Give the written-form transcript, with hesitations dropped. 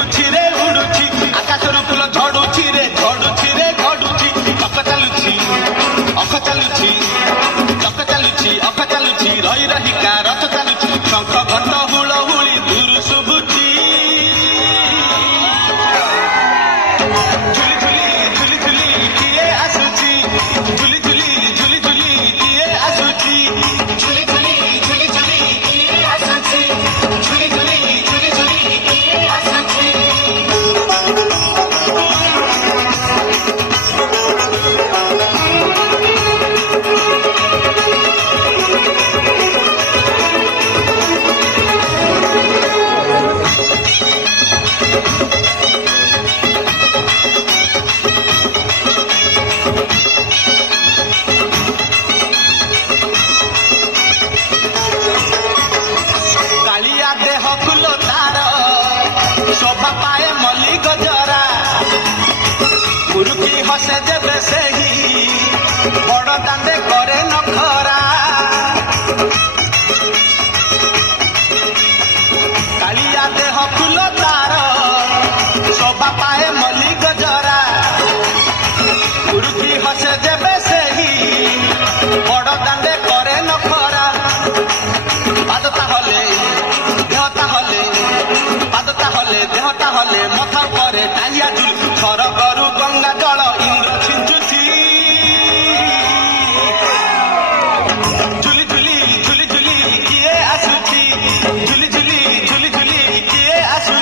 उड़ुची आकाशरू फूल झड़ुची रे झड़ुची चक चलुची अख चलुची चक चलुची अख चलुची रही रहिका रथ चलुची शंख घंट हुलहुली दूर शुभुची झुली झुली झुली झुली किए आसुची झुली झुली झुली झुली किए आसुची झुली झुली झुली झुली किए आसुची झुली झुली झुली झुली किए आसुची कालिया देह फुलो तार शोभा पाए मल्ली गजरा मुरुकी हसे जेबे सेही बड़ दांडे करे नखरा कालिया देह फुलो तार शोभा पाए मल्ली गजरा मुरुकी हसे जेबे सेही बड़ दांडे करे नखरा पादता हले देहता हले पादता हले देहता हले मथा करे टाइया जुल सरग